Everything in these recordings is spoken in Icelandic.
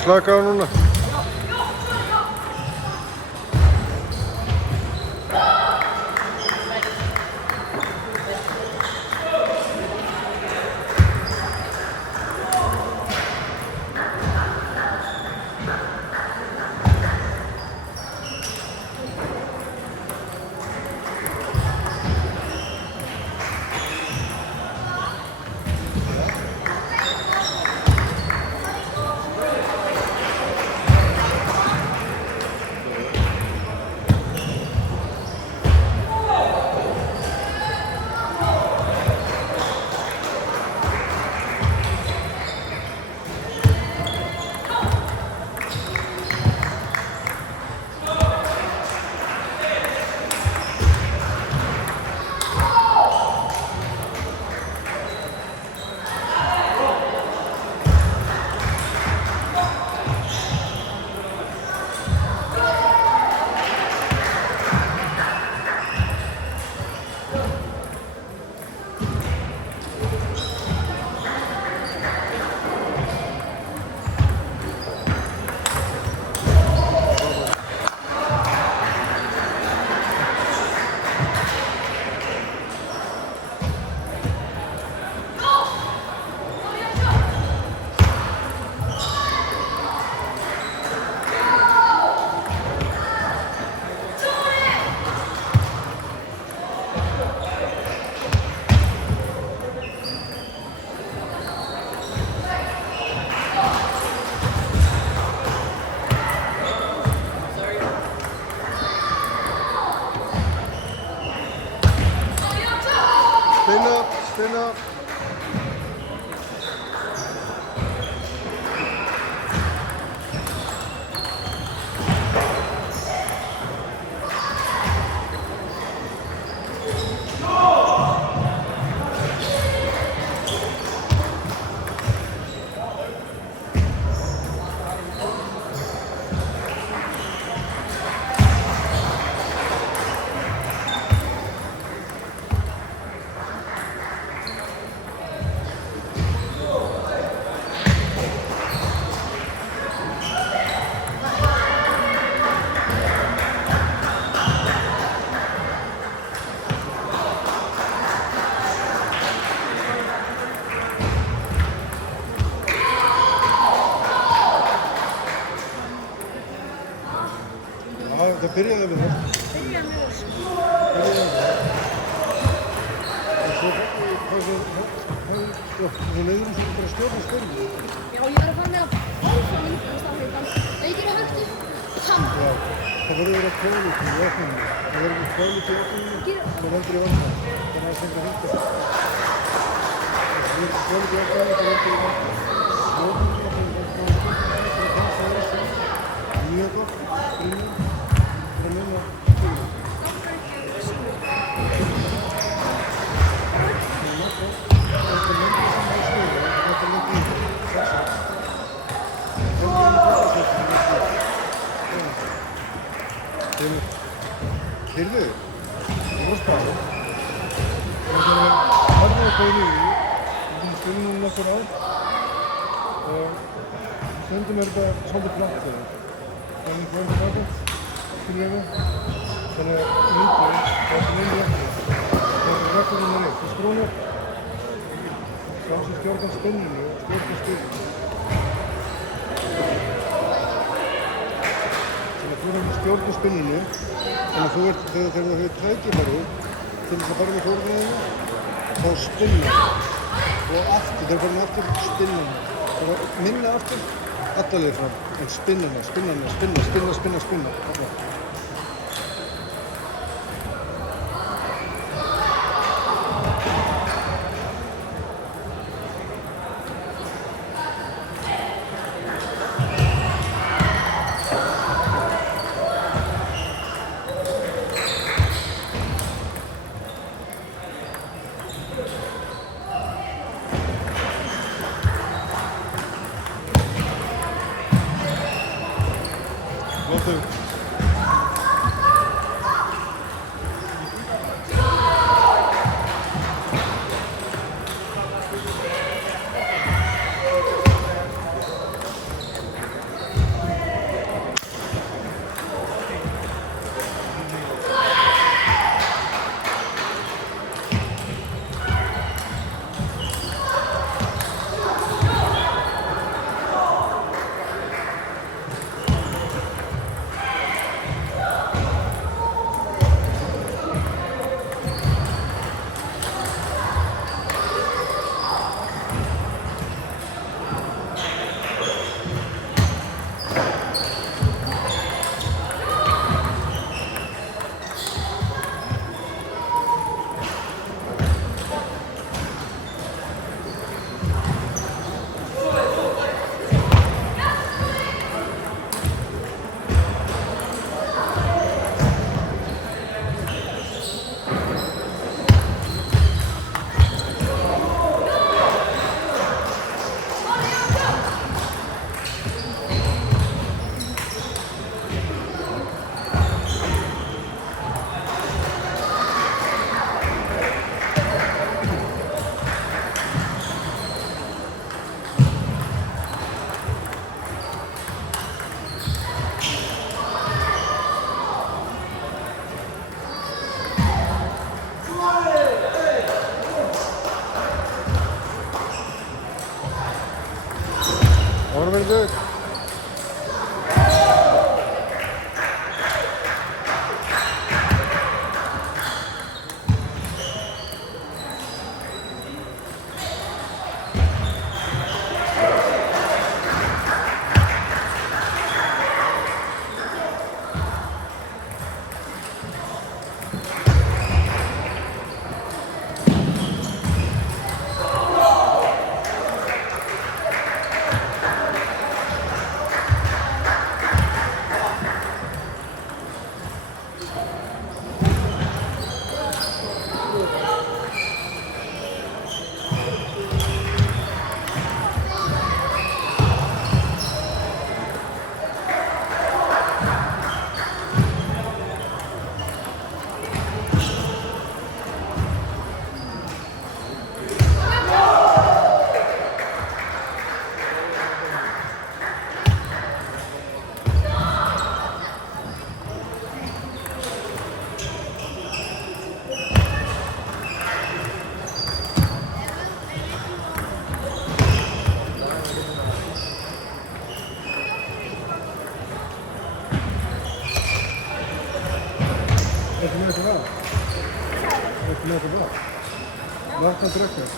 Slaka á núna. Spin up. Það byrjaði við það. Byrjaði með þessu. En svo leiðum við bara að stjórna spilinu. Já, ég var að fara með að áfram myndast leikir að höftu saman. Já, það verður að kvölu til jöfnum. Það verður að kvölu til jöfnum og það verður í vannum. Þannig að það sem það hittar. Það verður að kvölu til jöfnum og það verður í vannum. Mjög gott, Heyrðu, þú vorst bara. Það er það góð lífi. Við spilum núna nokkur ár. Stundum er þetta svolítið flatt þegar. Þannig að það er flatt, skilur við. Þannig að myndið, það er myndið eftir. Það er rætturinn með neitt. Það skrónar. Sá sem stjórnar spinninu og stjórnar spilinu. Þú erum stjórn á spinninu, þannig að þú ert, þegar þú hefur tækifæri til þess að fara með fórnæðinu, þá spinna og aftur, þegar farin aftur, spinnina. Það er minna aftur, alla leið fram, en spinna. Ertu með eitthvað val? Ertu með eitthvað val? Markan Drekkar.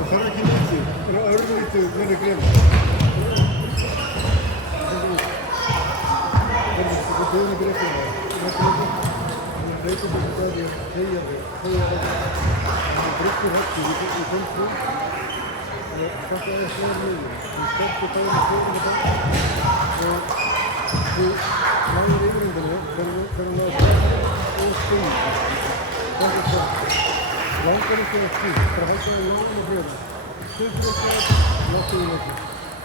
Það þarf ekki lítið, það er örlítið verið greið. Það er beðin ekki rétt það. Það er veitum ekki það að tegja þig. Það er bryggur hættu í fölgru. Þetta er að segja mjög. Þú sterkur það í fölgru og þú nægir yfiringunni þegar þú náður og stíð. Þetta er það. Langar ekki að stíð, bara hætta það í langan og breyða. Stöður og það, láttu þig ekki.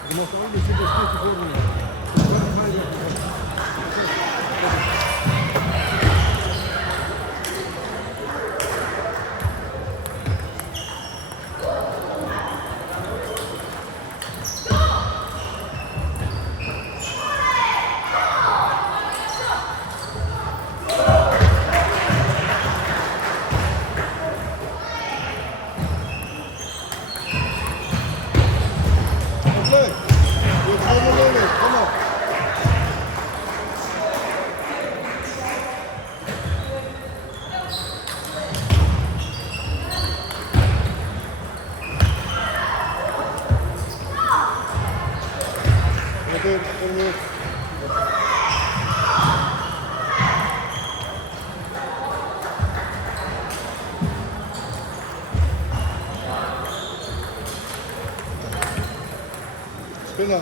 Þú mátt alveg sýta stíð til fjörðuna. Þú bara hæði ekki það. Spinna.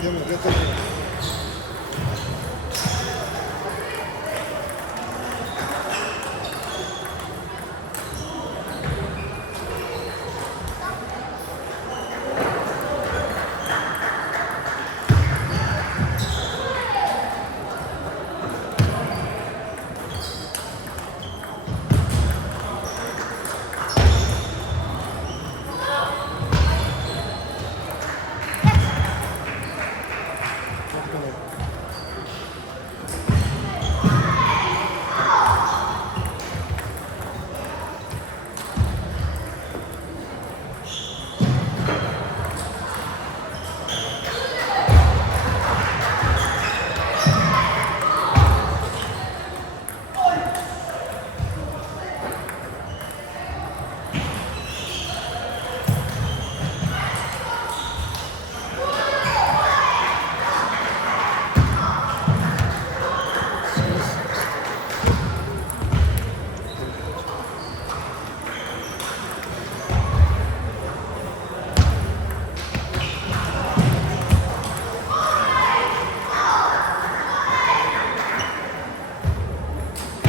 Kemur, rétt ekki.